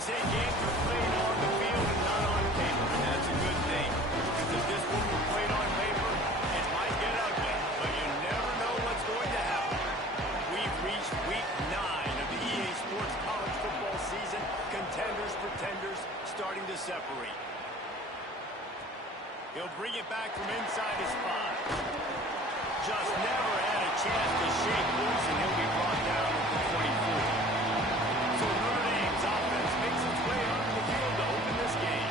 say games are played on the field and not on paper, and that's a good thing. Because if this one were played on paper, it might get ugly, but you never know what's going to happen. We've reached week 9 of the EA Sports College football season. Contenders, pretenders, starting to separate. He'll bring it back from inside his spot. Just never had a chance to shake loose, and he'll be brought down at the 24. So Notre Dame's offense makes its way onto the field to open this game.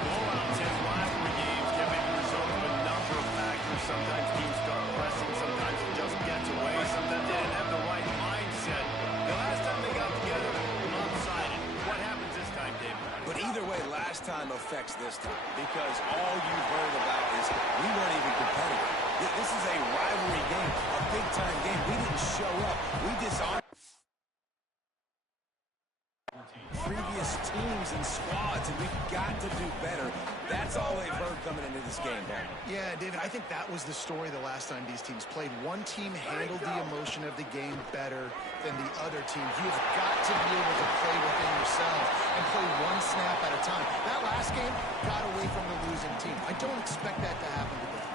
Blowouts and rivalry games can be the result of a number of factors. Sometimes teams start pressing, sometimes it just gets away, sometimes they didn't have the right mindset. The last time they got together, lopsided. What happens this time, David? But either way, last time affects this time, because all you've heard about is we weren't even competitive. This is a rivalry game, a big-time game. We didn't show up. We dishonored previous teams and squads, and we've got to do better. That's all they've heard coming into this game, man. Yeah, David, I think that was the story the last time these teams played. One team handled the emotion of the game better than the other team. You've got to be able to play within yourself and play one snap at a time. That last game got away from the losing team. I don't expect that to happen today.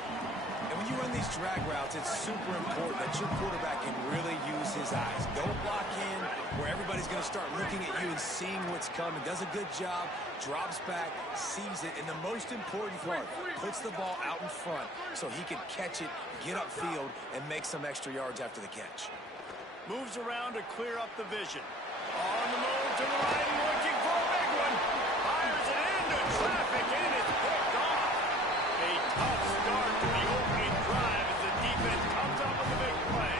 And when you run these drag routes, it's super important that your quarterback can really use his eyes. Don't block in where everybody's going to start looking at you and seeing what's coming. Does a good job, drops back, sees it, and the most important part, puts the ball out in front so he can catch it, get upfield, and make some extra yards after the catch. Moves around to clear up the vision. On the move to the right, looking for a big one. Fires it into traffic, and it's picked off. A tough start to the opening drive as the defense comes up with a big play.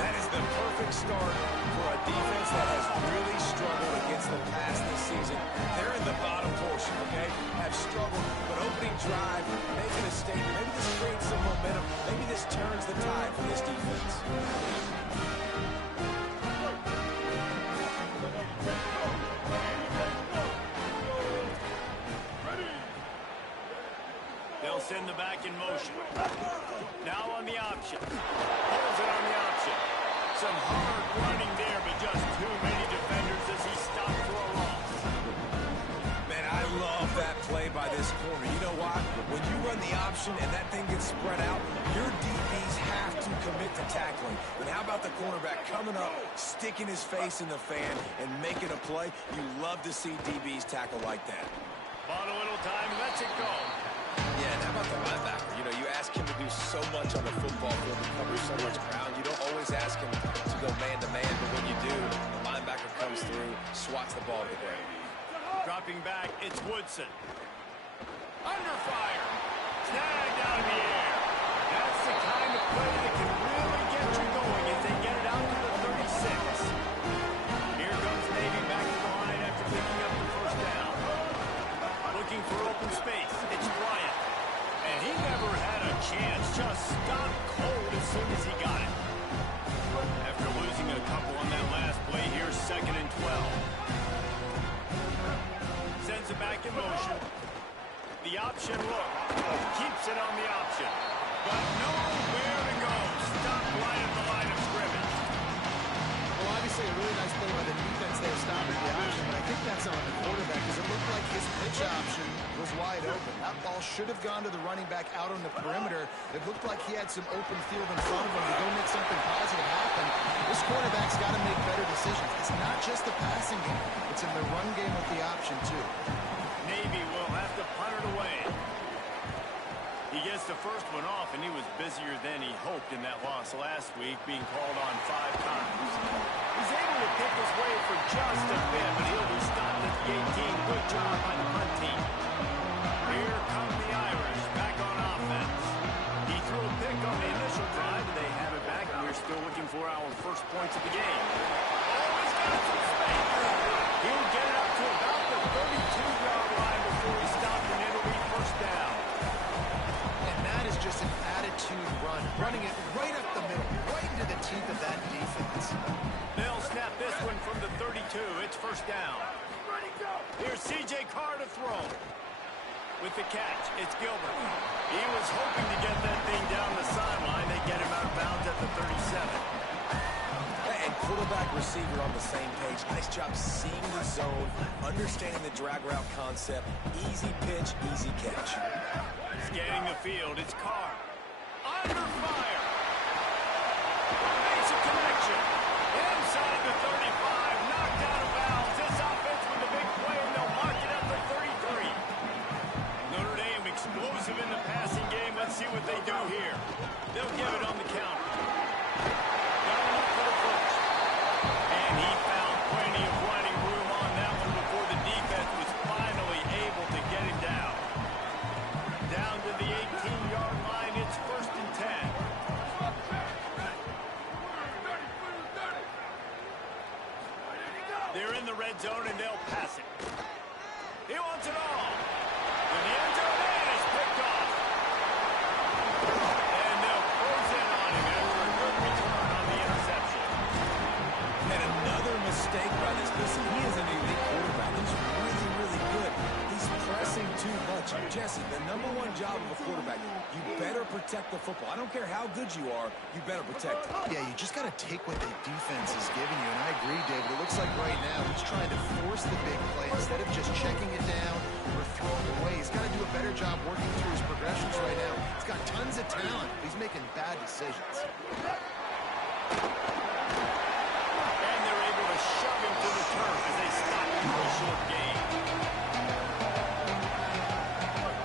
That is the perfect start for a defense that has really struggled against the pass this season. They're in the bottom portion, okay? Have struggled, but opening drive, making a statement. Maybe this creates some momentum. Maybe this turns the tide for this defense. They'll send the back in motion. Now on the option. Holds it on the option. Some hard running there, but just too many defenders as he stopped for a loss. Man, I love that play by this corner. You know why? When you run the option and that thing gets spread out, your DBs have to commit to tackling. But how about the cornerback coming up, sticking his face in the fan, and making a play? You love to see DBs tackle like that. Bought a little time, lets it go. Yeah, and how about the linebacker? You know, you ask him to do so much on the football field and cover so much ground. You don't always ask him to go man-to-man, but when you do, the linebacker comes through, swats the ball to the ground. Dropping back, it's Woodson. Under fire. Snagged out of the air. That's the kind of play that can really get you going as they get it out to the 36. Here comes Navy back to the line after picking up the first down. Looking for open space. It's Bryant. And he never had a chance. Just stopped cold as soon as he got it. After losing a couple on that last play, here's 2nd and 12. Sends it back in motion. The option look. Keeps it on the option. But nowhere to go. Stopped right at the line of scrimmage. Well, obviously a really nice play by the defense there, stopping the option, but I think that's on the quarterback because it looked like his pitch option was wide open. That ball should have gone to the running back out on the perimeter. It looked like he had some open field in front of him to go make something positive happen. This quarterback's got to make better decisions. It's not just the passing game. It's in the run game with the option, too. Navy will have to punt it away. He gets the first one off, and he was busier than he hoped in that loss last week, being called on 5 times. He's able to pick his way for just a bit, but he'll be stopped at the 18. Good job by the punt team. Here come the Irish back on offense. He threw a pick on the initial drive, and they have it back, and we're still looking for our first points of the game. Oh, he's got some space. He'll get it up to about the 32-yard line before he's stopped, and it'll be first down. Just an attitude run, running it right up the middle, right into the teeth of that defense. They'll snap this one from the 32. It's first down. Here's C.J. Carr to throw. With the catch, it's Gilbert. He was hoping to get that thing down the sideline. They get him out of bounds at the 37. And quarterback, receiver on the same page. Nice job seeing the zone, understanding the drag route concept. Easy pitch, easy catch. Scanning the field, it's Carr. Under fire. Makes a connection. Inside the 35, knocked out of bounds. This offense with a big play, and they'll mark it up for 33. Notre Dame explosive in the passing game. Let's see what they do here. They'll give it on the counter. Got him up for the first. And he found plenty of running room on that one before the defense was finally able to get him down. Down to the 18-yard line, it's 1st and 10. They're in the red zone, and they'll pass it. He wants it all. And the end zone is picked off. And they'll close in on him after a good return on the interception. And another mistake by this. Listen, he is an elite quarterback. He's really, really good. He's pressing too much. Jesse, the #1 job of a quarterback, you better protect the football. I don't care how good you are, you better protect it. Yeah, you just got to take what the defense is giving you. And I agree, David. It looks like right now he's trying to force the big play instead of just checking it down or throwing away. He's got to do a better job working through his progressions right now. He's got tons of talent. He's making bad decisions. And they're able to shove him to the turf as they stop him for a short gain.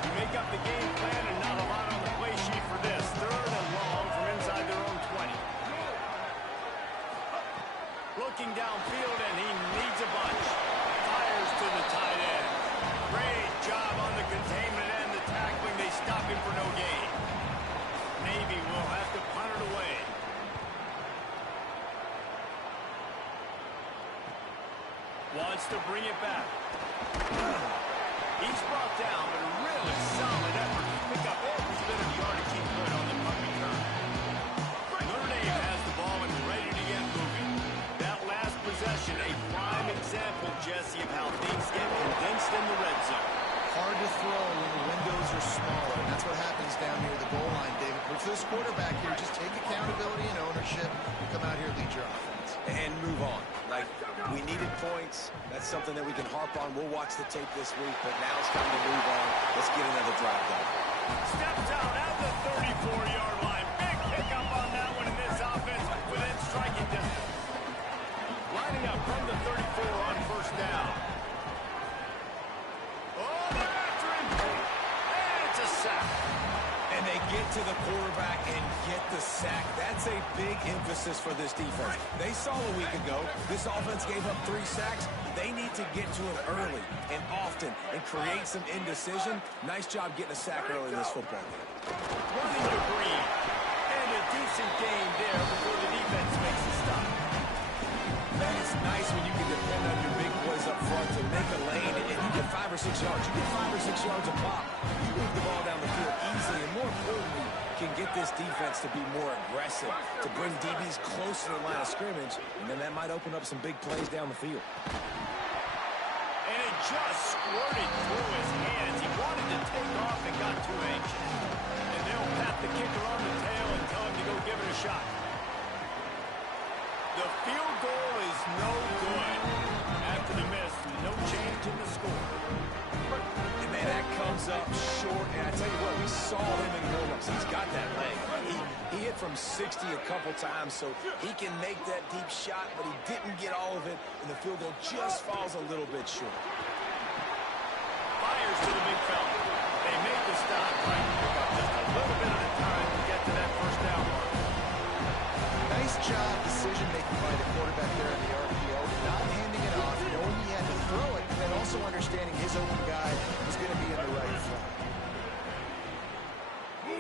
You make up the game plan and not a lot on the play sheet for this. 3rd and long from inside their own 20. Looking downfield, and he needs a bunch. Fires to the tight end. Great job on the containment and the tackling. They stop him for no gain. Navy will have to punt it away. Wants to bring it back. He's brought down, but a really solid effort to pick up every bit of yardage he could on the punt return. Notre Dame has the ball and ready to get moving. That last possession, a prime example, Jesse, of how things get condensed in the red zone. Hard to throw when the windows are smaller, and that's what happens down near the goal line, David. But for this quarterback here, just take accountability and ownership and come out here and lead your offense. And move on. Like, we needed points. That's something that we can harp on. We'll watch the tape this week, but now it's time to move on. Let's get another drive going. Steps out at the 34-yard line. Big pickup on that one in this offense within striking distance. Lining up from the 34 on 1st down. Oh, they're after him. And it's a sack. And they get to the quarterback and get the sack. That's a big emphasis for this defense. They saw a week ago, this offense gave up 3 sacks. They need to get to him early and often and create some indecision. Nice job getting a sack early in this football game. Running to Green. And a decent gain there before the defense makes a stop. Man, it's nice when you can depend on your big boys up front to make a lane, and you get 5 or 6 yards. You get 5 or 6 yards a pop. You move the ball down the field easily, and more importantly, can get this defense to be more aggressive, to bring DBs close to the line of scrimmage, and then that might open up some big plays down the field. And it just squirted through his hands. He wanted to take off and got too anxious. And they'll pat the kicker on the tail and tell him to go give it a shot. The field goal is no good. After the miss, no change in the score. And man, that comes up short. And I tell you what, we saw him in warm-ups. He's got that leg. He hit from 60 a couple times, so he can make that deep shot, but he didn't get all of it, and the field goal just falls a little bit short. Fires to the big fella. They make the stop, trying to pick up just a little bit at a time to get to that 1st down mark. Nice job decision-making by the quarterback there in the RPO, not handing it off, knowing he had to throw it, and then also understanding his open guy was going to be in the right flat.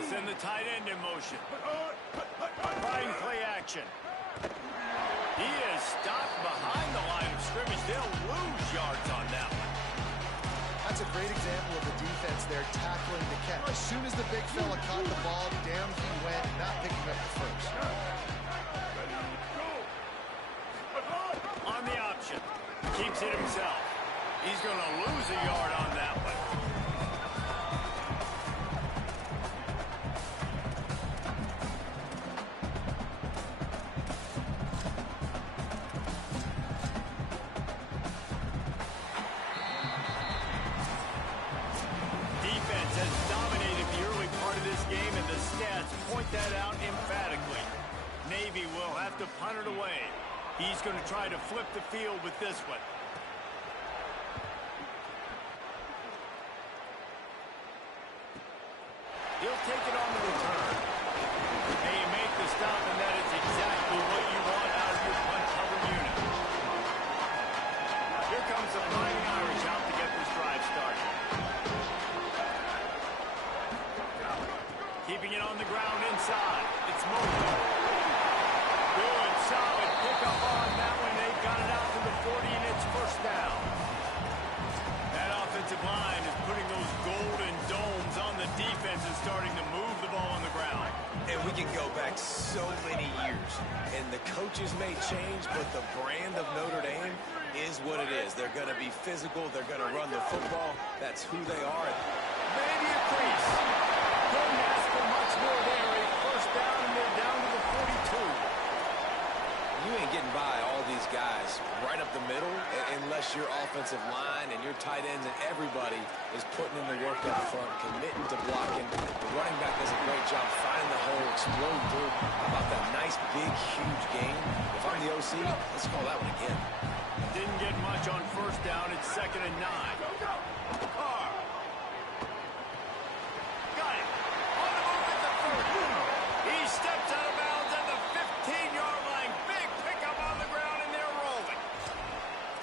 Send the tight end in motion. Trying play action. He is stopped behind the line of scrimmage. They'll lose yards on that one. That's a great example of the defense there tackling the catch. As soon as the big fella caught the ball, down he went, not picking up the first. On the option. Keeps it himself. He's going to lose a yard on that one. to punt it away. He's going to try to flip the field with this one. He'll take it on the return. And you make the stop, and that is exactly what you want out of your punt cover unit. Here comes the Fighting Irish out to get this drive started. Keeping it on the ground inside. It's Mosley. Good, solid pickup on that one. They've got it out to the 40, and it's first down. That offensive line is putting those golden domes on the defense and starting to move the ball on the ground. And we can go back so many years, and the coaches may change, but the brand of Notre Dame is what it is. They're going to be physical. They're going to run the football. That's who they are. Maybe a crease. Couldn't ask for much more there. A first down, and they're down to the 42. You ain't getting by all these guys right up the middle unless your offensive line and your tight ends and everybody is putting in the work up front, committing to blocking. The running back does a great job finding the hole, exploding through. How about that nice, big, huge game? If I'm the OC, let's call that one again. Didn't get much on first down. It's 2nd and 9. Carr. Got it. On the move at the 30. He steps out of bounds at the 15-yard line. Big pickup on the ground, and they're rolling.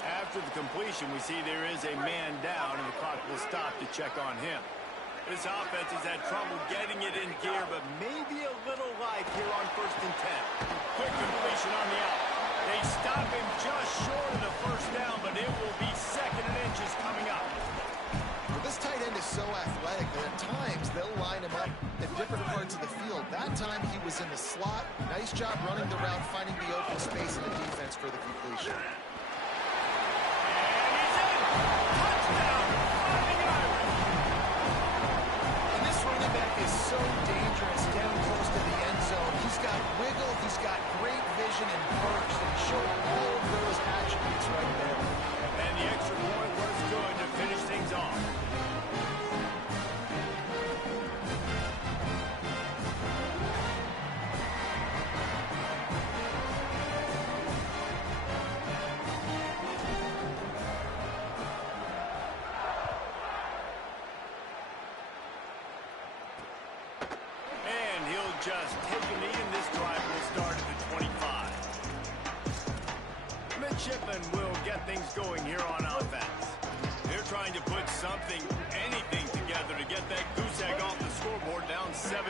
After the completion, we see there is a man down, and the clock will stop to check on him. This offense has had trouble getting it in gear, but maybe a little life here on 1st and 10. Quick completion on the out. They stop him just short of the first down, but it will be 2nd and inches coming up. Well, this tight end is so athletic that at times they'll line him up at different parts of the field. That time he was in the slot. Nice job running the route, finding the open space in the defense for the completion. And he's in! Touchdown! Fighting Irish! And this running back is so dangerous down close to the end zone. He's got wiggle, he's got great vision and burst, and showed all of those attributes right there. And the extra point was good to finish things off. And he'll just take a knee, and this drive will start at the 25. Midshipmen will get things going here on offense. They're trying to put something, anything together to get that goose egg off the scoreboard down 7-0.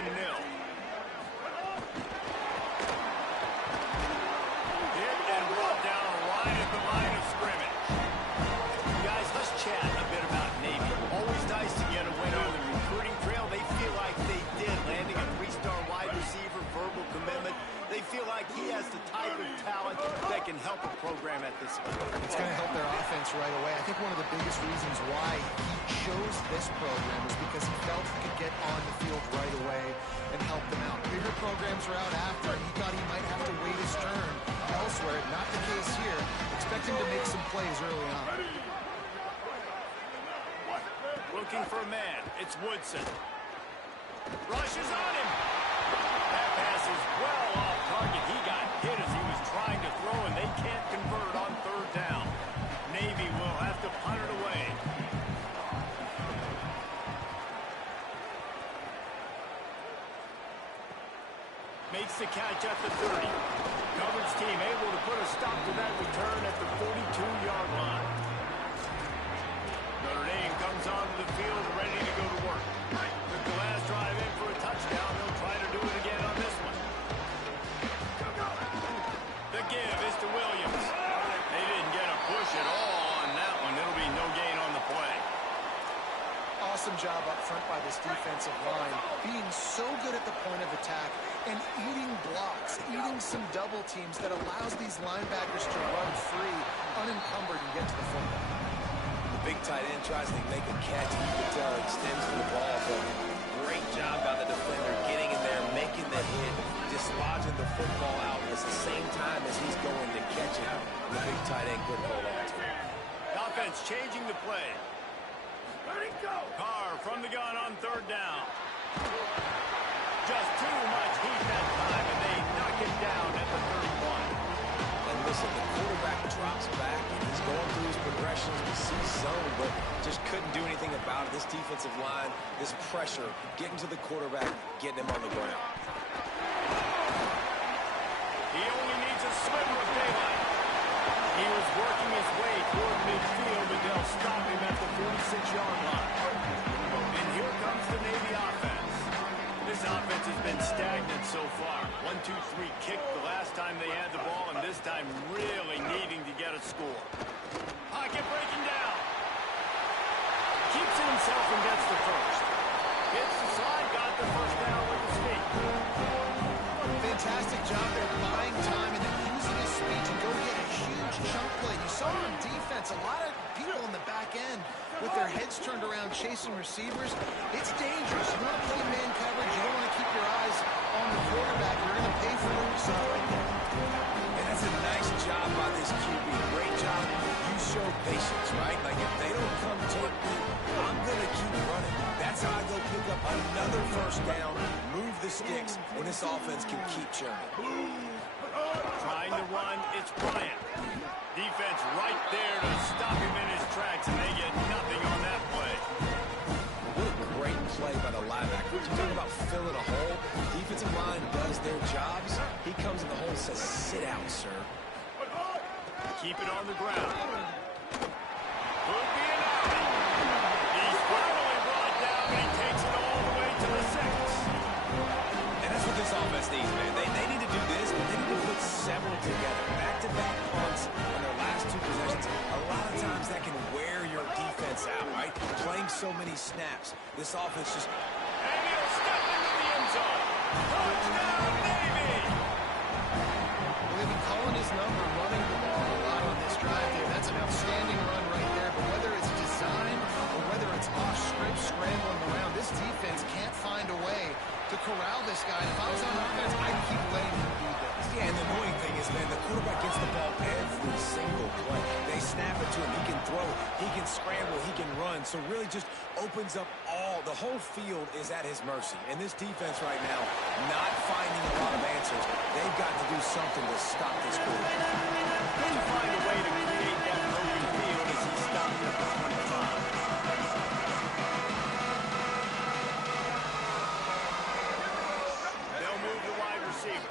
Hit and brought down right at the line of scrimmage. Guys, let's chat a bit about Navy. Always nice to get a win on the recruiting trail. They feel like they did, landing a 3-star wide receiver, verbal commitment. They feel like he has the type of talent that can help a program at this level. It's going to help their offense right away. I think one of the biggest reasons why he chose this program is because he felt he could get on the field right away and help them out. Bigger programs are out after, and he thought he might have to wait his turn elsewhere. Not the case here. Expect him to make some plays early on. Looking for a man. It's Woodson. Rushes on him. That pass is well off target. He got hit as he was trying to throw, and they can't convert on 3rd down. Navy will have to punt it away. Makes the catch at the 30. Coverage team able to put a stop to that return at the 42-yard line. Notre Dame comes onto the field ready to go to work. Took the last drive in for a touchdown. They'll try to do it again on this one. The give is to Williams. They didn't get a push at all on that one. It'll be no gain on the play. Awesome job up front by this defensive line, being so good at the point of attack and eating blocks, eating some double teams that allows these linebackers to run free, unencumbered, and get to the football. Big tight end tries to make a catch. You can tell extends to the ball, but great job by the defender getting in there, making the hit, dislodging the football out at the same time as he's going to catch it. The big tight end couldn't hold on to it. Offense changing the play. Carr from the gun on 3rd down. Just too much heat that time, and they knock him down at the 31. zone, but just couldn't do anything about it. This defensive line, this pressure, getting to the quarterback, getting him on the ground. He only needs a sliver of daylight. He was working his way toward midfield, and they'll stop him at the 46-yard line. And here comes the Navy offense. This offense has been stagnant so far. 1-2-3 kick the last time they had the ball, and this time really needing to get a score. Pocket breaking down. Keeps it himself and gets the first. Hits the slide, got the first down with his feet. Fantastic job there buying time and then using his speed to go get a huge chunk play. You saw on defense a lot of people in the back end with their heads turned around chasing receivers. It's dangerous. You want to play man coverage. You don't want to keep your eyes on the quarterback. You're going to pay for what you saw right there. And that's a nice job by this QB. Great job. You show patience, right? Like if they don't come take me, I'm going to keep running. That's how I go pick up another first down, move the sticks when this offense can keep churning. Trying to run, it's Bryant. Defense right there to stop him in his tracks, and they get nothing on that play. What a great play by the linebacker. You talk about filling a hole. Defensive line does their jobs. He comes in the hole and says, sit out, sir. Keep it on the ground. Could be an out. He's finally brought down, and he takes it all the way to the 6. And that's what this offense needs, man. They need to do this, but they need to put several together. Back-to-back punts on their last 2 possessions. A lot of times that can wear your defense out, right? Playing so many snaps. This offense just... And he'll step into the end zone. Touchdown, Navy! Well, they've been calling his number, running the ball a lot on this drive there. That's an outstanding run right there. But whether it's design or whether it's off-script scrambling around, this defense can't find a way to corral this guy. If I was on offense, I'd keep letting him do this. Yeah, and the annoying thing is, man, the quarterback gets the ball every single play. They snap it to him. He can throw, he can scramble, he can run. So really just opens up the whole field is at his mercy. And this defense right now, not finding a lot of answers. They've got to do something to stop this quarterback. Couldn't find a way to create that open field as he stopped at the 25. They'll move the wide receiver.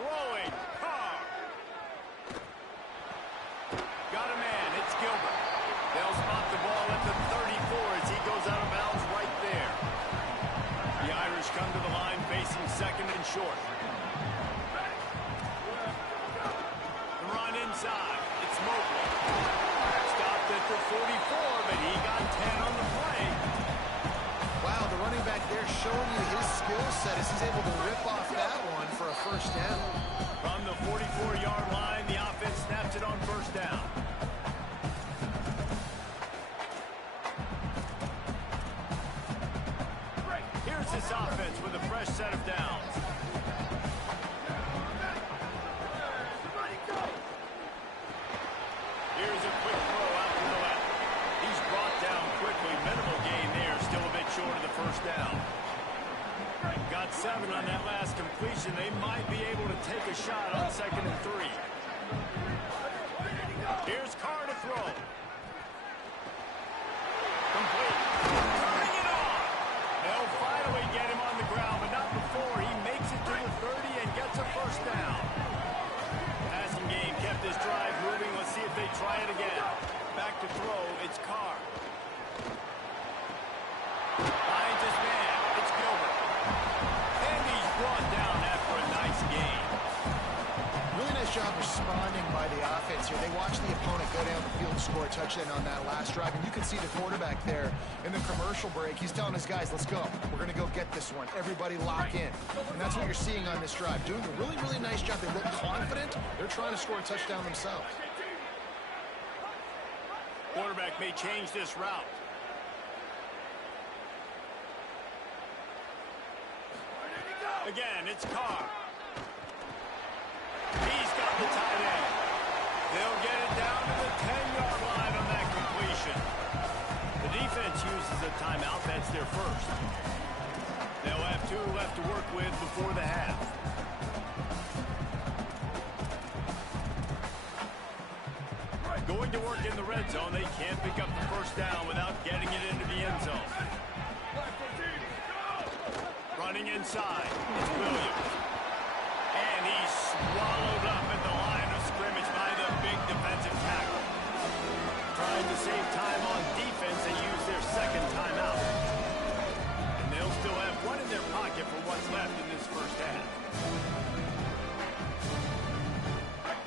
Throwing. Carr. Got a man. It's Gilbert. They'll spot the ball at the 34 as he goes out of bounds right there. The Irish come to the line facing second and short. The run inside. It's Mobley. Stopped at the 44, but he got 10 on the play. Wow, the running back there showing you his skill set as he's able to rip off that one for a first down. From the 44-yard line, the offense snaps it on first down. Here's this offense with a fresh set of downs. Here's a quick throw out to the left. He's brought down quickly. Minimal gain there, still a bit short of the first down. Got 7 on that last completion. They might be able to take a shot on 2nd and 3. Here's Carr to throw. Complete. Bring it on! They'll finally get him on the ground, but not before he makes it to the 30 and gets a first down. Passing game kept this drive moving. Let's see if they try it again. Back to throw. It's Carr. Finds his man. It's Gilbert. And he's brought down after a nice game. Really nice job responding by the offense here. They watched the opponent go down the field and score a touchdown on that last drive. And you can see the quarterback there in the commercial break. He's telling his guys, let's go. We're going to go get this one. Everybody lock in. And that's what you're seeing on this drive. Doing a really, really nice job. They look confident. They're trying to score a touchdown themselves. Quarterback may change this route. Again, it's Carr. He's got the tight end. They'll get it down to the 10-yard line on that completion. The defense uses a timeout. That's their first. They'll have 2 left to work with before the half. Going to work in the red zone. They can't pick up the first down without getting it into the end zone. Running inside. It's Williams. And he's swallowed up at the line of scrimmage by the big defensive tackle. Trying to save time on defense, they use their second timeout. And they'll still have one in their pocket for what's left in this first half.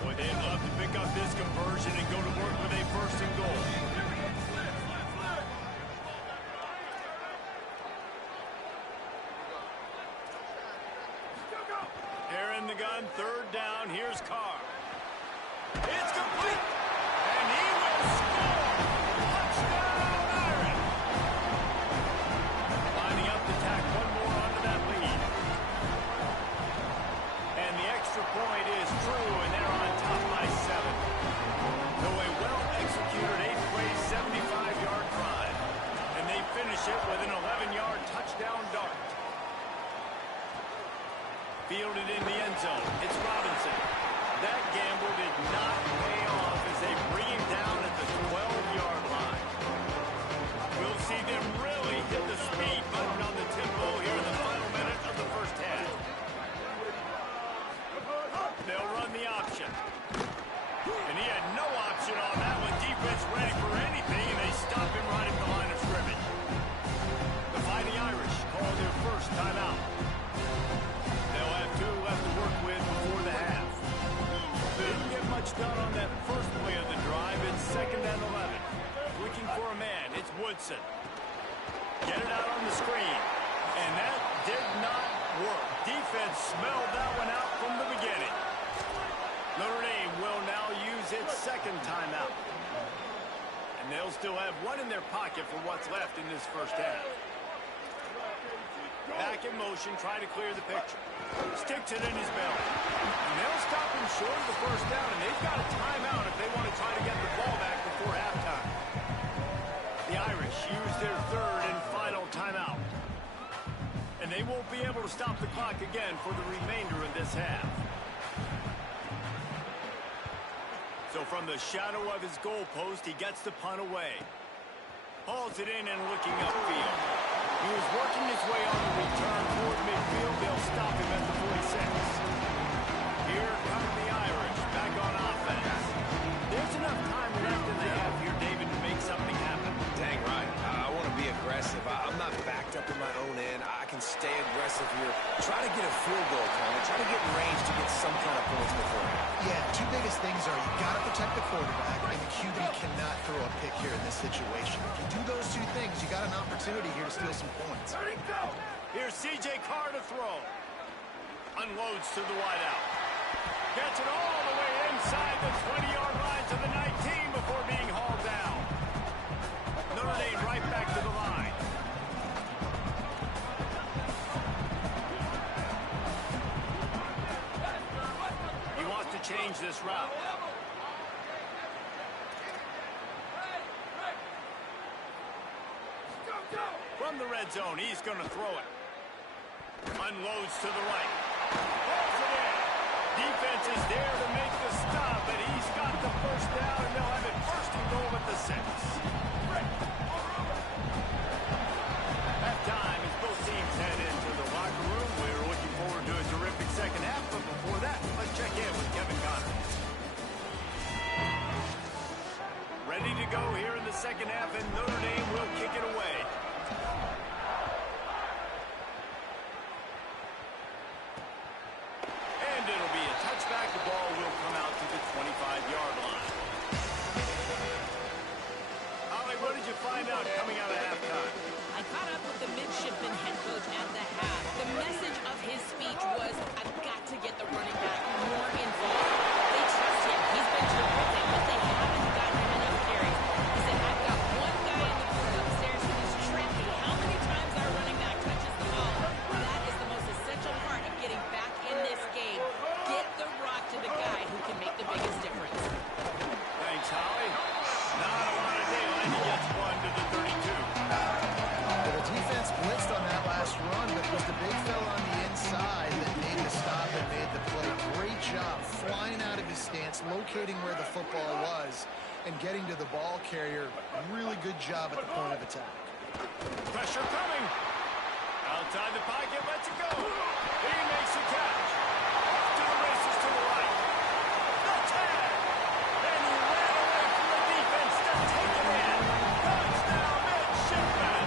Boy, they'd love to pick up this conversion and go to work with a first and goal. Here in the gun, third down. Here's Carr. It's complete. And he will score. Touchdown, Irish. Lining up to tack one more onto that lead. And the extra point is true, and they're on top by 7. So a well-executed 8-play, 75-yard drive. And they finish it with an 11-yard touchdown dart. Fielded in the end zone. It's Robinson. That gamble did not pay off as they bring him down at the 12-yard line. We'll see them really hit the speed button on the tempo here in the final minute of the first half. They'll run the option. And he had no option on that one. Defense ready for anything, and they stop him right at the line of scrimmage. The Fighting Irish call their first timeout. They'll have 2 left to work with before the half. They didn't get much done on that first play of the drive. It's 2nd and 11. Looking for a man. It's Woodson. Get it out on the screen. And that did not work. Defense smelled that one out from the beginning. Notre Dame will now use its second timeout. And they'll still have one in their pocket for what's left in this first half. Back in motion, trying to clear the picture. Sticks it in his belly. And they'll stop him short of the first down, and they've got a timeout if they want to try to get the ball back before halftime. The Irish use their third and final timeout. And they won't be able to stop the clock again for the remainder of this half. So from the shadow of his goalpost, he gets the punt away. Hauls it in and looking upfield. He was working his way on the return toward midfield. They'll stop him at the 46. Here come the Irish back on offense. There's enough time left in the half here, David, to make something happen. Dang right. I want to be aggressive. I'm not backed up in my own end. I can stay aggressive here. Try to get a field goal, Tony. Try to get range to get some kind of points before half. Yeah, 2 biggest things are you got to protect the quarterback, and the QB cannot throw a pick here in this situation. If you do those 2 things, you got an opportunity here to steal some points. Here's C.J. Carr to throw. Unloads to the wideout. Gets it all the way inside the 20-yard line to the 19 before being hauled down. Notre Dame right back to the line. He wants to change this route. From the red zone, he's going to throw it. Unloads to the right. Pulls it in. Defense is there to make the stop, but he's got the first down, and they'll have it first and goal at the 6. Halftime as both teams head into the locker room. We're looking forward to a terrific second half, but before that, let's check in with Kevin Connor. Ready to go here in the second half, and Notre Dame will kick it away. And it'll be a touchback. The ball will come out to the 25-yard line. Holly, what did you find out coming out of halftime? I caught up with the midshipman head coach at the half. The message of his speech was, I've got to get the running back more involved. They trust him. He's been terrific, but they haven't gotten him enough carries. He said, I've got one guy in the booth upstairs who is tracking how many times our running back touches the ball. That is the most essential part of getting back in this game. Get the rock to the guy who can make the biggest difference. Thanks, Holly. Not a lot of daylight. He gets one to the 32. The defense blitzed on that last run, but it was the big fella on the inside that made the stop and made the play. Great job flying out of his stance, locating where the football was, and getting to the ball carrier. Really good job at the point of attack. Pressure coming. Outside the pocket, lets it go. He makes the catch. Off to the races to the right. The tag. And he ran away from the defense to take it in. Touchdown, Midshipman.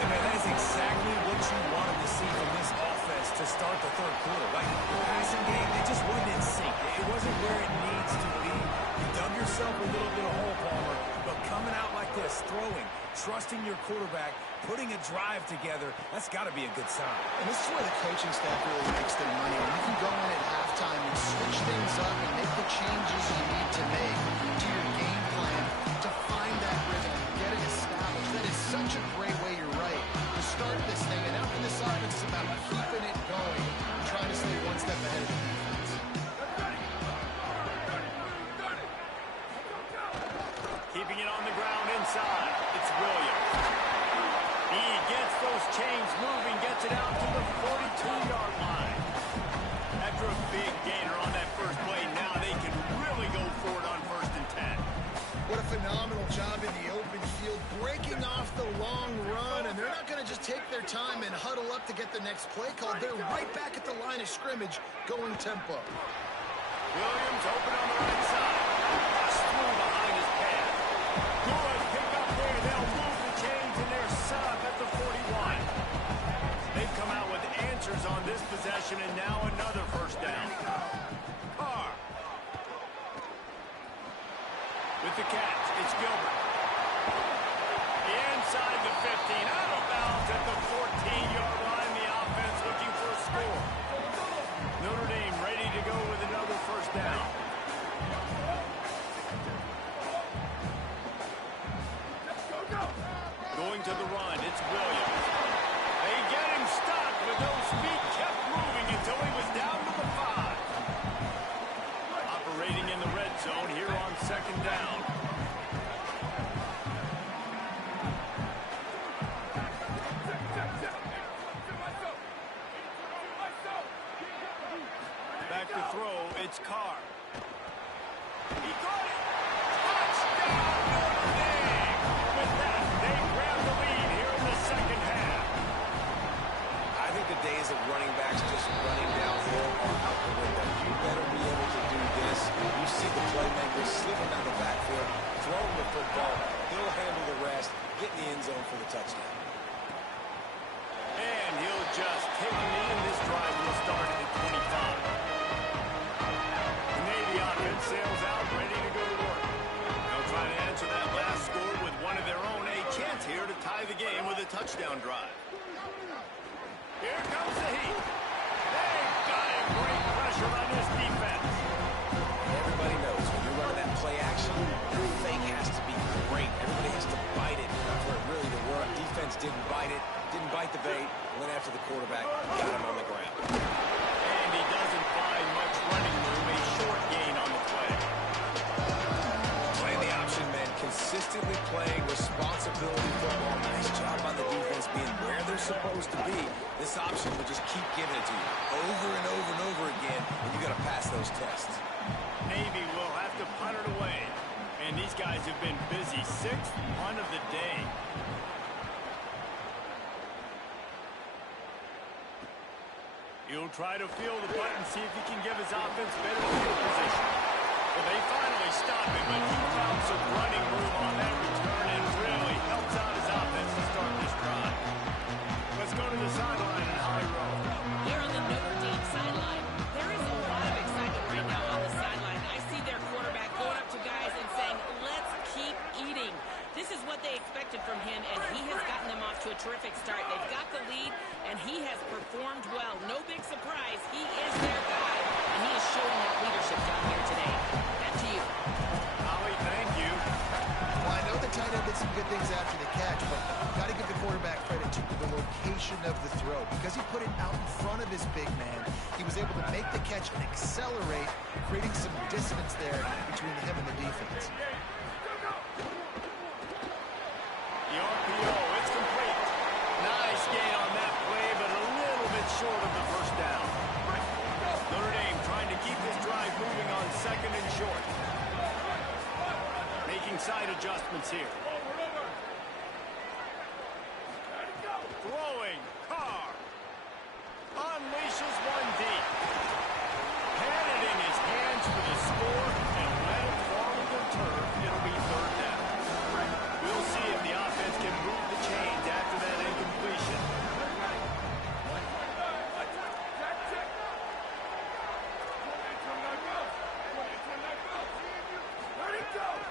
And man, that is exactly what you wanted to see from this offense to start the third quarter. Like, the passing game, it just wasn't in sync. It wasn't where it needs to be. You dug yourself a little bit of hole, Palmer, but coming out like this, throwing, trusting your quarterback, putting a drive together, that's got to be a good sign. And this is where the coaching staff really makes their money. When you can go in at halftime and switch things up and make the changes you need to make to your game plan to find that rhythm and get it established. That is such a great way, you're right, to start this thing. And after this offense, it's about keeping it going and trying to stay one step ahead of the defense. Keeping it on the ground inside. It's Williams. He gets those chains moving, gets it out to the 42-yard line. After a big gainer on that first play, now they can really go for it on 1st and 10. What a phenomenal job in the open field, breaking off the long run, and they're not going to just take their time and huddle up to get the next play called. They're right back at the line of scrimmage, going tempo. Williams open on the right side. Bust through behind his pad. Good pick up there. They'll move the chains in their sub at the 41. They've come out with answers on this possession, and now another first down. Carr. With the catch, it's Gilbert. Inside the 15, out of bounds at the 14-yard line. The offense looking for a score. Notre Dame ready to go with another first down. Going to the run, it's Williams. They get him stuck, but those feet kept moving until he was down to the 5. Operating in the red zone here on 2nd down. Back to throw, it's Carr. He caught it! Touchdown, Notre Dame! With that, they grab the lead here in the 2nd half. I think the days of running backs just running downhill are out the window. You better be able to do this. You see the playmakers slipping down the backfield, throwing the football. He'll handle the rest, get in the end zone for the touchdown. And he'll just take it in. This drive will start at 25. The Navy offense sails out, ready to go to work. They'll try to answer that last score with one of their own. A chance here to tie the game with a touchdown drive. Here comes the heat. They've got a great pressure on this defense. Everybody knows when you're running that play action, your fake has to be great. Everybody has to bite it. That's where it really to work. Defense didn't bite it, didn't bite the bait, went after the quarterback, got him on the ground. And he doesn't find much running room, a short gain on the play. Playing the option, man, consistently playing responsibility football. Nice job on the defense being where they're supposed to be. This option will just keep giving it to you over and over and over again, and you got to pass those tests. Navy will have to punt it away. And these guys have been busy. 6th punt of the day. He'll try to field the punt and see if he can give his offense better field position. Well, they finally stop him, but he found some running room on that return and really helps out his offense to start this drive. Let's go to the sideline at Holly Rowe. Here on the Notre Dame sideline, there is a lot of excitement right now on the sideline. I see their quarterback going up to guys and saying, let's keep eating. This is what they expected from him, and he has gotten them off to a terrific start. They've got the lead, and he has performed well. No big surprise. He is their guy, and he is showing that leadership down here today. Back to you. Holly, thank you. Well, I know the tight end did some good things after the catch, but you've got to give the quarterback credit to the location of the throw. Because he put it out in front of his big man, he was able to make the catch and accelerate, creating some distance there between him and the defense. The RPO, it's complete. Nice gain on that play, but a little bit short of the first down. Notre Dame trying to keep this drive moving on 2nd and short. making side adjustments here. Throwing. Carr. Unleashes one deep. Had it in his hands for the score and let it fall to the turf. It'll be third down. We'll see if the offense can move the chains after that incompletion.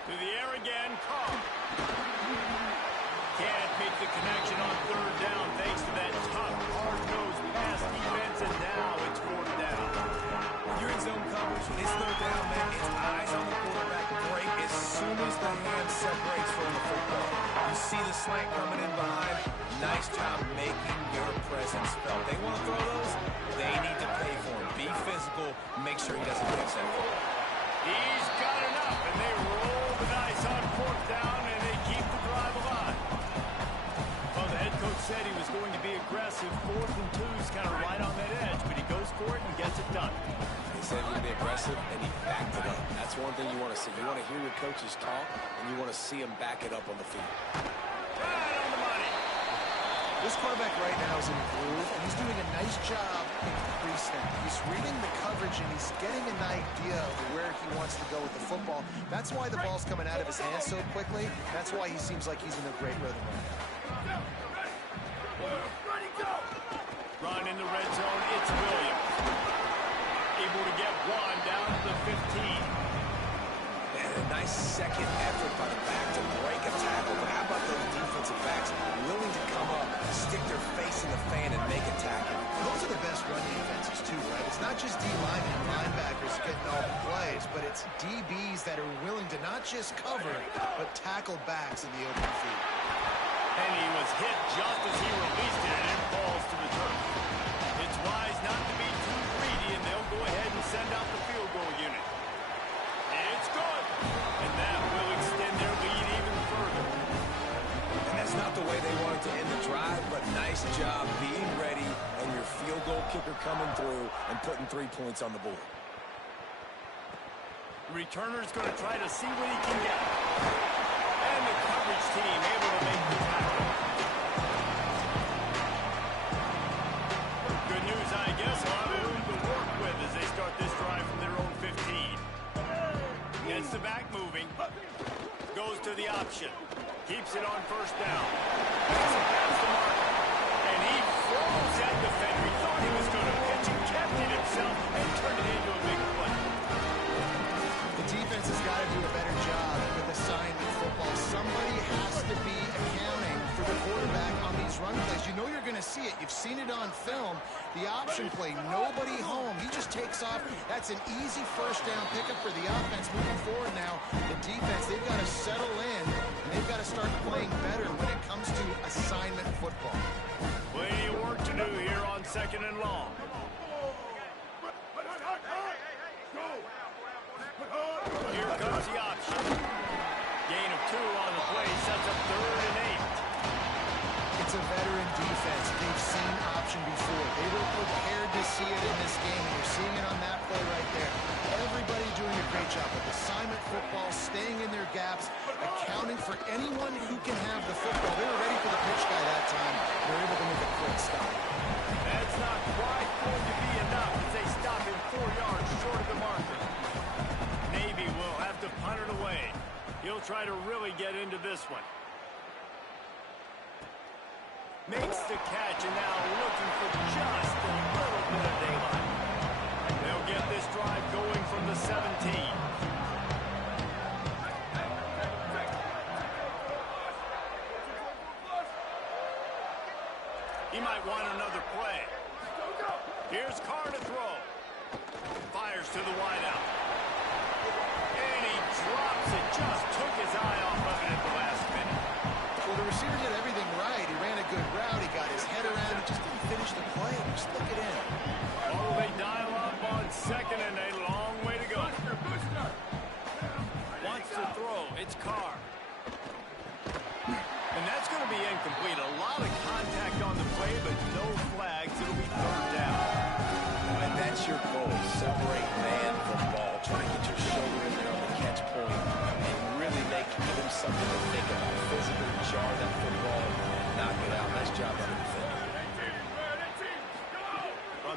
To the air again, Carr. Can't make the connection on third down thanks to that tough, hard-nosed pass defense, and now it's fourth down. When you're in zone coverage, when it's third down, man, it's eyes on the quarterback. Break as soon as the hand separates from the football. You see the slant coming in behind. Nice job making your presence felt. They want to throw those, they need to pay for them. Be physical, make sure he doesn't catch that football. He's got enough, and they roll the dice on fourth down, and they keep the drive alive. Well, the head coach said he was going to be aggressive. 4th and 2's kind of right on that edge, but he goes for it and gets it done. He said he would be aggressive, and he backed it up. That's one thing you want to see. You want to hear your coaches talk, and you want to see them back it up on the field. Right on the money. This quarterback right now is in a groove, and he's doing a nice job in pre-snap. He's reading the coverage, and he's getting an idea of where he wants to go with the football. That's why the ball's coming out of his hands so quickly. That's why he seems like he's in a great rhythm right now. Run in the red zone, it's Williams. Able to get one down to the 15. And a nice second effort by the back to break a tackle. But how about those defensive backs willing to come up, stick their face in the fan, and make a tackle? Those are the best run defenses, too, right? It's not just D-linemen and linebackers getting all the plays, but it's DBs that are willing to not just cover, but tackle backs in the open field. And he was hit just as he released it, and it falls to the turf. It's wise not to be too greedy, and they'll go ahead and send out the field goal unit. It's good, and that will extend their lead even further. And that's not the way they wanted to end the drive, but nice job being ready and your field goal kicker coming through and putting 3 points on the board. The returner's going to try to see what he can get. And the coverage team able to make the tackle. Good news, I guess. A lot of room to work with as they start this drive from their own 15. Gets the back moving. Goes to the option. Keeps it on first down. Gets it past the mark. And he froze that defender. He thought he was going to pitch and kept it himself and turned it into a big play. The defense has got to do a better job with assignment football. Somebody has to be accounting for the quarterback on these run plays. You know you're going to see it. You've seen it on film. The option play, nobody home. He just takes off. That's an easy first down pickup for the offense. Moving forward now, the defense, they've got to settle in, and they've got to start playing better when it comes to assignment football. Plenty of work to do here on 2nd and long. Here comes the option. Gain of 2 on the play sets up 3rd and 8. It's a veteran defense. They've seen option before. They were prepared to see it in this game, and you're seeing it on that play right there. Everybody doing a great job with assignment football, staying in their gaps, accounting for anyone who can have the football. They were ready for the pitch guy that time. They're able to make a quick stop. That's not quite going to be enough as they stop him 4 yards short of the marker. Navy will have to punt it away. He'll try to really get into this one. Makes the catch, and now looking for just a little bit of daylight. They'll get this drive going from the 17. He might want another play. Here's Carr to throw. Fires to the wideout. And he drops it. Just took his eye off of it at the last minute. Well, the receiver did everything right. He ran a good route. He got his head around. He just didn't finish the play. Just look it in. Oh, they dial up on 2nd and a long way to go. Wants to throw. It's Carr. And that's going to be incomplete. A lot of contact on the play, but no flags. It'll be 3rd down. And that's your goal. Separate man from ball. Try to get your shoulder in there on the catch point and really make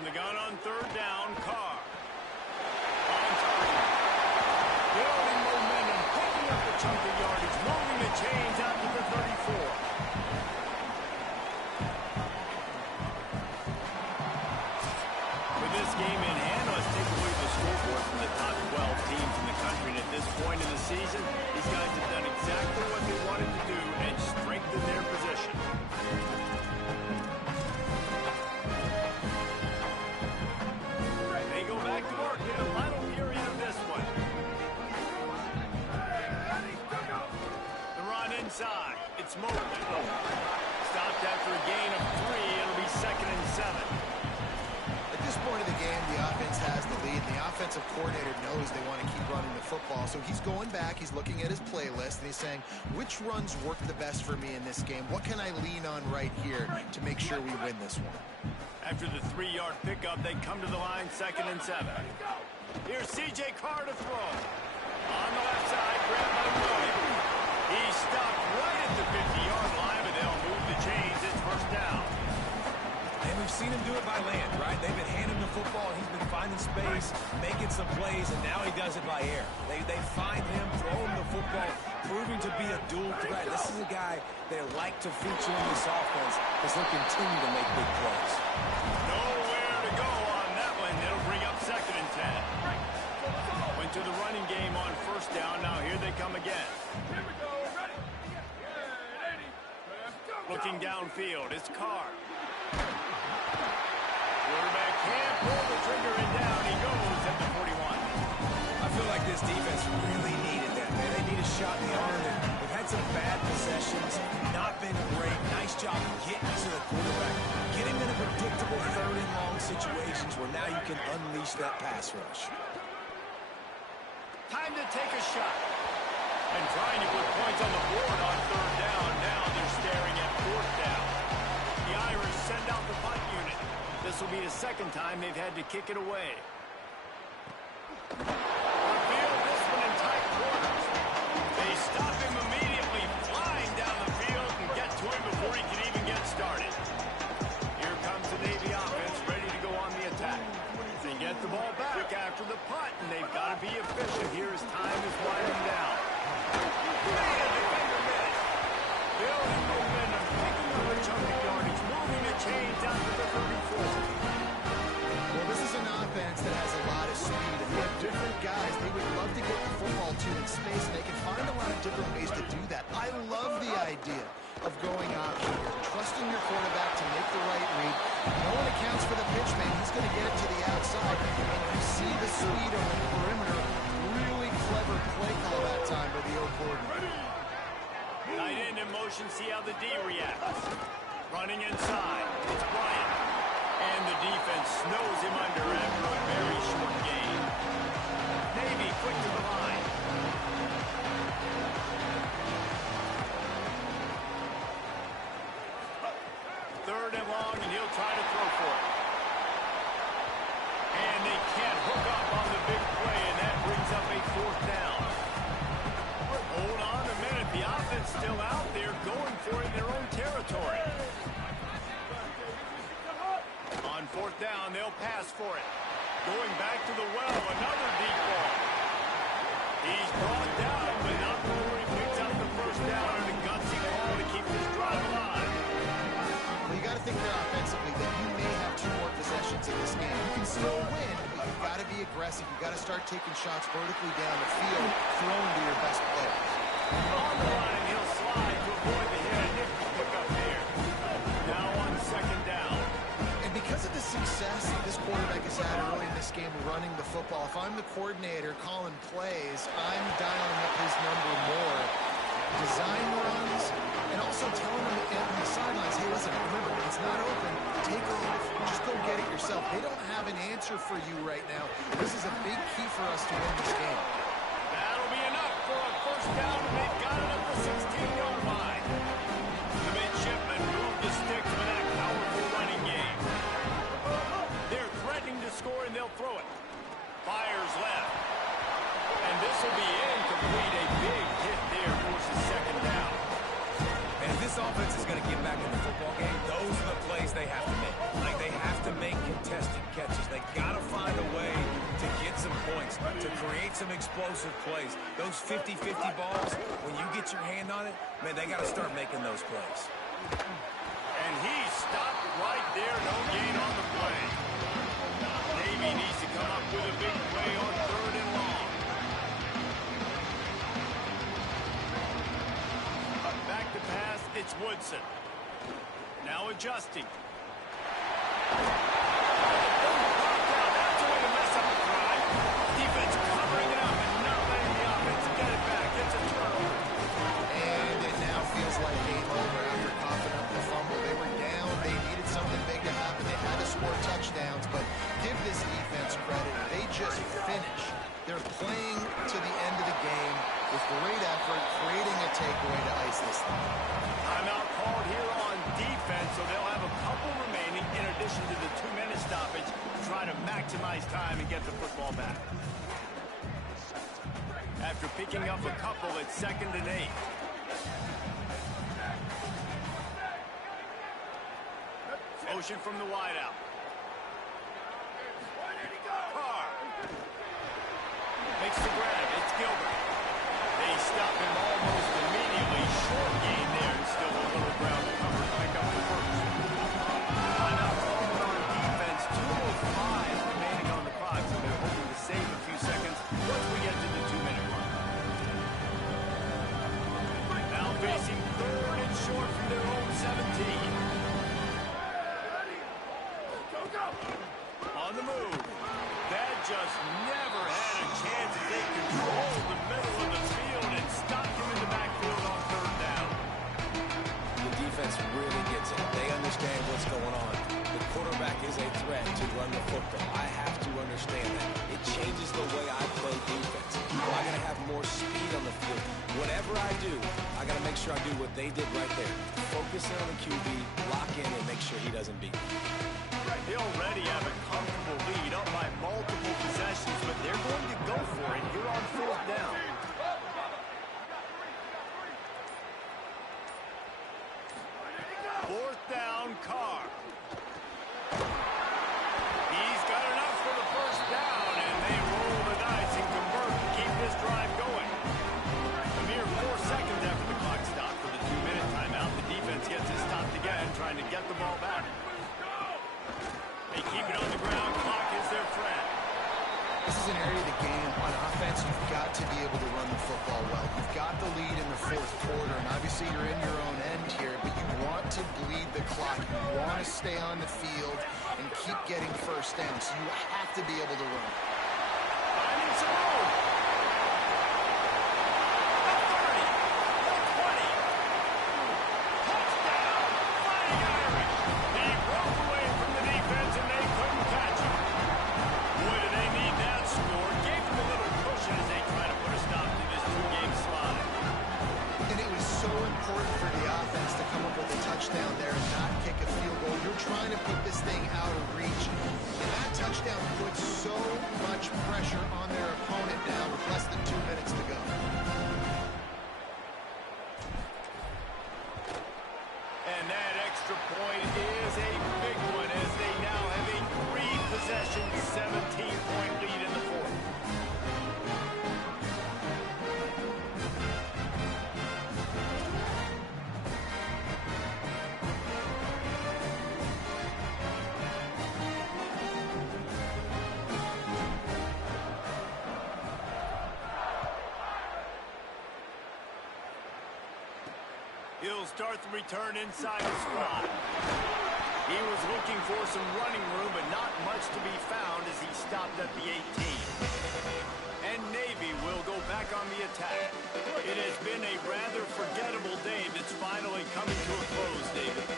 the gun on third down, Carr. On target. Building momentum, picking up a chunk of yardage, moving the chains out to the 34. With this game in hand, let's take a look at the scoreboard from the top 12 teams in the country. And at this point in the season, these guys have done exactly what they wanted to do and strengthen their position. They go back to work in the final period of this one. The run inside. It's Mobley. Stopped after a gain of 3. It'll be 2nd and 7. At this point of the game, the offense has the lead. The offensive coordinator knows they want to keep running the football. So he's going back, he's looking at his playlist, and he's saying, which runs work the best for me in this game? What can I lean on right here to make sure we win this one? After the 3-yard pickup, they come to the line, 2nd and 7. Here's C.J. Carr to throw. On the left side, grabbed by Williams. He's stopped right at the 50-yard line, but they'll move the chains. It's first down. And we've seen him do it by land, right? They've been handing the football, he's been finding space, making some plays, and now he does it by air. They find him, throw him the football, proving to be a dual threat. This is a guy they like to feature in this offense because he'll continue to make big plays. Nowhere to go on that one. It'll bring up 2nd and 10. Went to the running game on first down. Now here they come again. Looking downfield, it's Carr. Quarterback can't pull the trigger, and down he goes at the 41. I feel like this defense really needed that, man. They need a shot in the arm. They've had some bad possessions, not been great. Nice job getting to the quarterback. Get him in a predictable 3rd and long situations where now you can unleash that pass rush. Time to take a shot. And trying to put points on the board on 3rd down. Now they're staring at 4th down. The Irish send out the punt unit. This will be the 2nd time they've had to kick it away. Field this one in tight quarters. They stop him immediately, flying down the field and get to him before he can even get started. Here comes the Navy offense ready to go on the attack. They get the ball back after the punt, and they've got to be efficient here as time is winding down. Building momentum, picking up a chunk of yardage, moving the chains out to the 34. Well, this is an offense that has a lot of speed, and they have different guys. They would love to get the football to in space, and they can find a lot of different ways to do that. I love the idea of going option here, trusting your quarterback to make the right read. No one accounts for the pitch man. He's going to get it to the outside, and you see the speed on the perimeter. Really clever play call that time by the O coordinator. Tight end in motion, see how the D reacts. Running inside, it's Bryant. And the defense snows him under after a very short gain. Navy quick to the line. Third and long, and he'll try to throw for it. And they can't hook up on the big play, and that brings up a 4th down. Hold on a minute. The offense still out there going for it in their own territory. On 4th down, they'll pass for it. Going back to the well, another deep ball. He's brought down, but not before he picks up the first down and a gutsy call to keep this drive alive. Well, you got to think there offensively that you may have 2 more possessions in this game. You can still win, but you've got to be aggressive. You've got to start taking shots vertically down the field, throwing to your best players. On the line, he'll slide to avoid the hit. Nifty pick up here. Now on 2nd down. And because of the success that this quarterback has had early in this game running the football, if I'm the coordinator calling plays, I'm dialing up his number more. Design runs, and also telling him on the sidelines, hey, listen, remember, it's not open. Take off. Just go get it yourself. They don't have an answer for you right now. This is a big key for us to win this game. That'll be enough for a first down, and they've got it at the 16-yard line. The midshipmen move the sticks with that powerful running game. They're threatening to score, and they'll throw it. Fires left. And this will be incomplete. A big hit there forces 2nd down. And if this offense is going to get back in the football game, those are the plays they have to make. Like, they have to make contested catches. create some explosive plays. Those 50-50 balls, when you get your hand on it, man, they got to start making those plays. And he stopped right there. No gain on the play. Navy needs to come up with a big play on 3rd and long. Back to pass, it's Woodson. Now adjusting. That's a way to mess up the drive. Defense covering it up and not letting the offense get it back. It's a turnover. And it now feels like game over after coughing up the fumble. They were down. They needed something big to happen. They had to score touchdowns, but give this defense credit. They just finish. They're playing to the end of the game with great effort, creating a takeaway to ice this thing. Timeout called here on defense, so they'll have a couple remaining in addition to the 2-minute stoppage to try to maximize time and get the football back. After picking up a couple, it's 2nd and 8. Motion from the wideout. Carr makes the grab. It's Gilbert. They stop him almost immediately. Short gain there, and still a little ground to cover to pick up the first. Timeout called on defense. 2:05 remaining on the clock, so they're hoping to save a few seconds once we get to the 2-minute mark. Now facing 3rd and short from their own 17. On the move. That just never had a chance as they controlled the middle of the field and stopped him in the backfield on 3rd down. The defense really gets it. They understand what's going on. The quarterback is a threat to run the football. I have to understand that. It changes the way I play defense. Well, I got to have more speed on the field. Whatever I do, I got to make sure I do what they did right there. Focus in on the QB, lock in, and make sure he doesn't beat me. They already have a comfortable lead up by multiple possessions, but they're going to go for it here on 4th down. 4th down, Carr. He's got enough for the 1st down, and they roll the dice and convert to keep this drive going. A mere 4 seconds after the clock stopped for the 2-minute timeout, the defense gets it stopped again, trying to get the ball back. They keep it on the ground. Clock is their friend. This is an area of the game. On offense, you've got to be able to run the football well. You've got the lead in the 4th quarter, and obviously you're in your own end here, but you want to bleed the clock. You want to stay on the field and keep getting 1st down, so you have to be able to run. Finding some room. The 30. The 20. Touchdown. Flying Irish. He broke away from the defense, and they couldn't catch him. Boy, do they need that score. Gave them a little cushion as they try to put a stop to this 2-game slide. And it was so important for the offense to come up with a touchdown there and not kick a field goal. You're trying to put this thing out of reach. And that touchdown puts so much pressure on their opponent now with less than 2 minutes to go. And that extra point is a big one as they now have a 3-possession, 17-point lead in the 4th. He'll start the return inside the squad. He was looking for some running room, but not much to be found as he stopped at the 18. And Navy will go back on the attack. It has been a rather forgettable day that's finally coming to a close, David.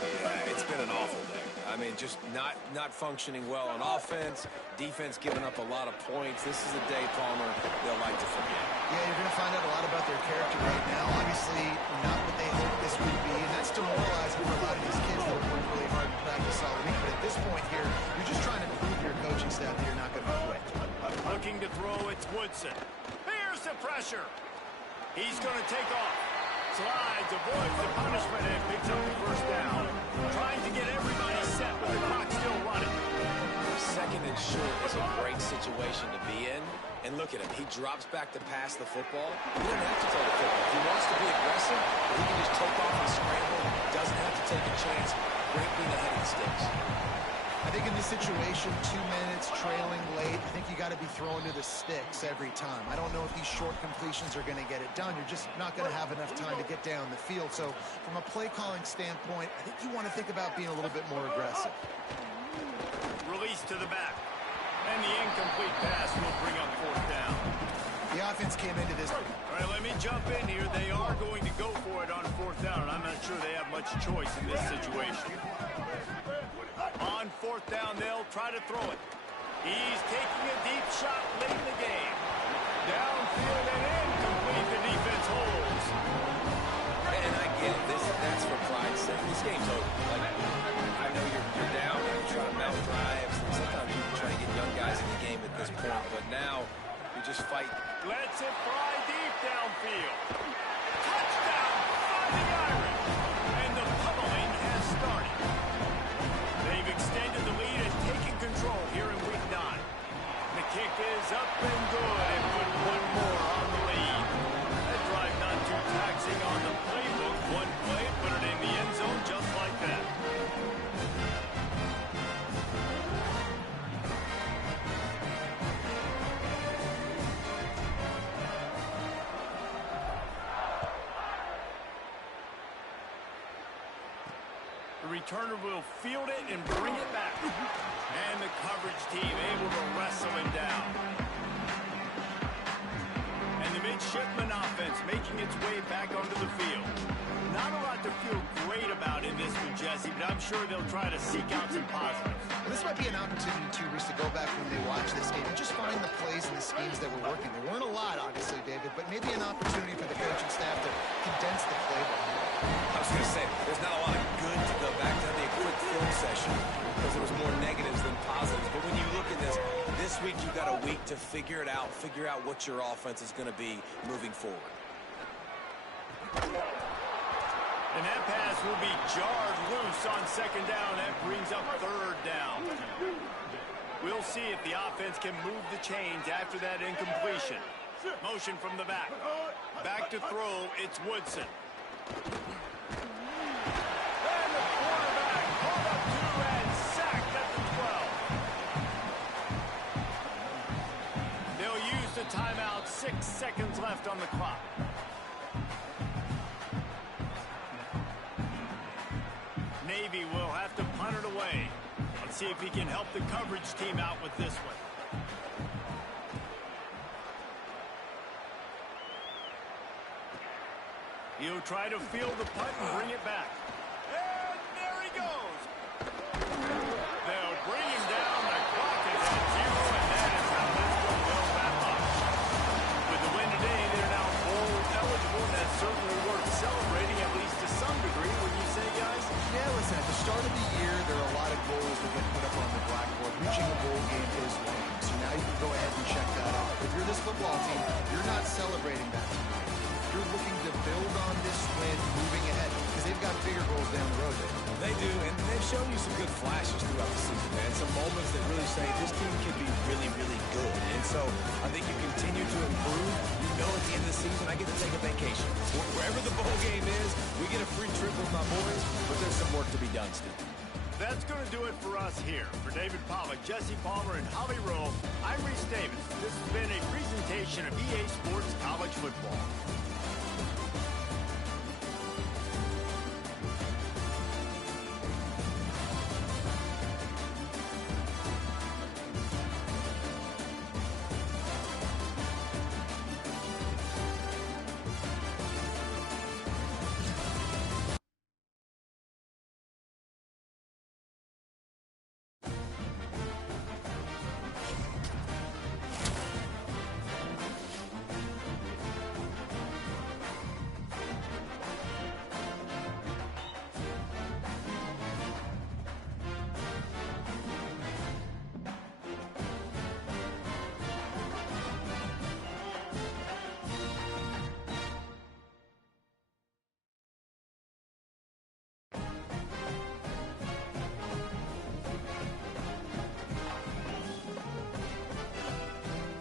It's been an awful day. I mean, just not functioning well on offense, defense giving up a lot of points. This is a day, Palmer, they'll like to forget. Yeah, you're going to find out a lot about their character right now. Obviously, not what they hoped this would be, and that's demoralizing for a lot of these kids that have worked really hard in practice all week. But at this point here, you're just trying to prove to your coaching staff that you're not going to quit. Looking to throw, it's Woodson. Here's the pressure. He's going to take off. Slides, avoids the punishment, and picks up the 1st down. Trying to get everybody set with the clock still running. 2nd and short is a great situation to be in. And look at him. He drops back to pass the football. He doesn't have to throw the football. If he wants to be aggressive, he can just take off and scramble. Doesn't have to take a chance. Great being ahead of the sticks. I think in this situation, 2 minutes, trailing late, I think you got to be throwing to the sticks every time. I don't know if these short completions are going to get it done. You're just not going to have enough time to get down the field. So from a play calling standpoint, I think you want to think about being a little bit more aggressive. Release to the back. And the incomplete pass will bring up fourth down. The offense came into this. All right, let me jump in here. They are going to go for it on fourth down, and I'm not sure they have much choice in this situation. On fourth down, they'll try to throw it. He's taking a deep shot late in the game. Downfield and incomplete. The defense holds. And I get it. That's for pride's sake. This game's over. Like, I know you're down and you're trying to mount drives. And sometimes you can try to get young guys in the game at this point. But now you just fight. Lets it fly deep downfield. Touchdown, Fighting Irish. And the pummeling has started. They've extended the lead and taken control here in week 9. The kick is up and good, and put one more on the lead. That drive not too taxing on the playbook. One play, put it in the end zone just like that. The returner will field it and bring it back. And the coverage team able to wrestle him down. And the midshipman offense making its way back onto the field. Not a lot to feel great about in this one, Jesse, but I'm sure they'll try to seek out some positives. Well, this might be an opportunity, too, Reese, to go back when they watch this game and just find the plays and the schemes that were working. There weren't a lot, obviously, David, but maybe an opportunity for the coaching staff to condense the playbook. I was going to say, there's not a lot of good to go back to the quick film session because there was more negatives than positives. But when you look at this week you got a week to figure it out, figure out what your offense is going to be moving forward. And that pass will be jarred loose on second down. That brings up third down. We'll see if the offense can move the chains after that incompletion. Motion from the back. Back to throw, it's Woodson. And the quarterback caught up to and sacked at the 12. They'll use the timeout. 6 seconds left on the clock. Navy will have to punt it away. Let's see if he can help the coverage team out with this one. He'll try to field the punt and bring it back. And there he goes. They'll bring him down. The clock is at 0, and that is how this one will wrap up. With the win today, they're now bowl eligible, and that's certainly worth celebrating, at least to some degree, would you say, guys? Yeah, listen, at the start of the year, there are a lot of goals that get put up on the blackboard. Reaching a bowl game is one. So now you can go ahead and check that off. If you're this football team, you're not celebrating that tonight. You're looking to build on this win moving ahead because they've got bigger goals down the road. They do, and they've shown you some good flashes throughout the season, man. Some moments that really say this team can be really, really good. And so I think you continue to improve. You know at the end of the season, I get to take a vacation. Wherever the bowl game is, we get a free trip with my boys, but there's some work to be done still. That's going to do it for us here. For David Pollack, Jesse Palmer, and Holly Rowe, I'm Reese Davis. This has been a presentation of EA Sports College Football.